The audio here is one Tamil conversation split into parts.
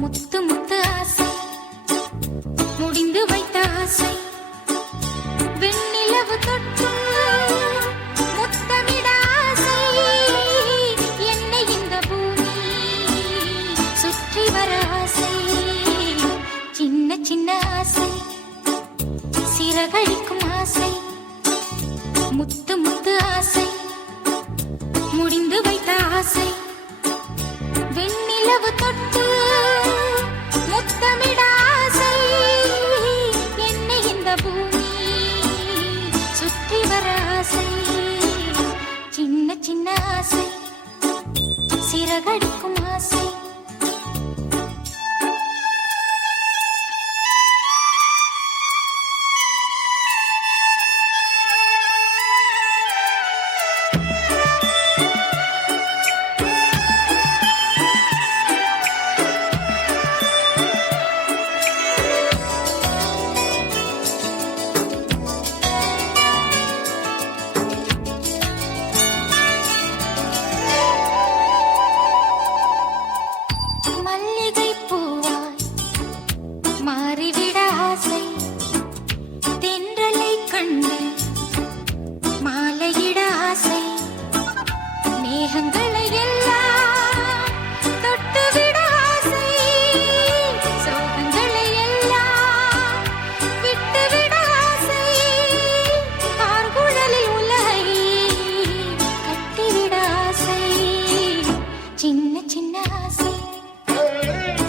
முத்து முத்து ஆசை முடிந்து வைத்த ஆசை வெண்ணிலவு தொட்டு முத்தமிட ஆசை என்னை இந்த பூமி சுற்றி வர ஆசை சின்ன சின்ன ஆசை சிறகடிக்கும் ஆசை முத்து முத்து ஆசை முடிந்து வைத்த ஆசை வெண்ணிலவு தொட்டு முத்தமிட ஆசை என்னை இந்த பூமி சுற்றி வர ஆசை சின்ன சின்ன ஆசை சிறகடிக்கும் ஆசை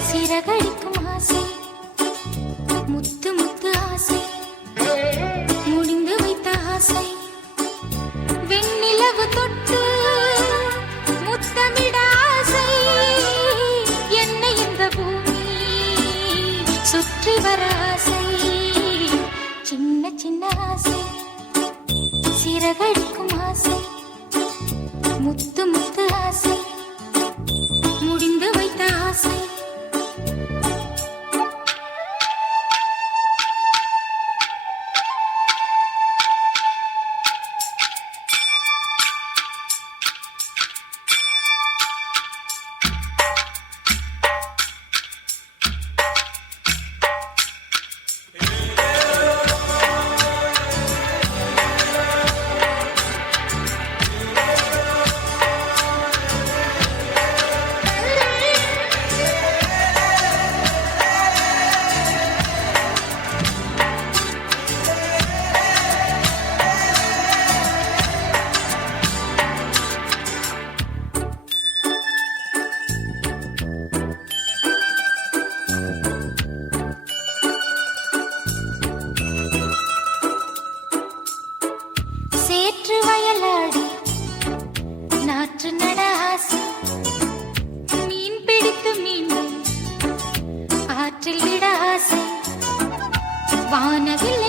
சிறகடிக்கும் ஆசை முத்து முத்து ஆசை முடிந்து வைத்த ஆசை வெண்ணிலவு தொட்டு முத்தமிட ஆசை என்னை இந்த பூமி சுற்றி வர ஆசை சின்ன சின்ன ஆசை சிறகடிக்கும் ஆசை முத்து முத்து ஆசை முடிந்து வைத்த ஆசை சேற்று வயலாடி நாற்று நட ஆசை மீன் பிடித்து மீண்டும் ஆற்றில் விட ஆசை வானவில்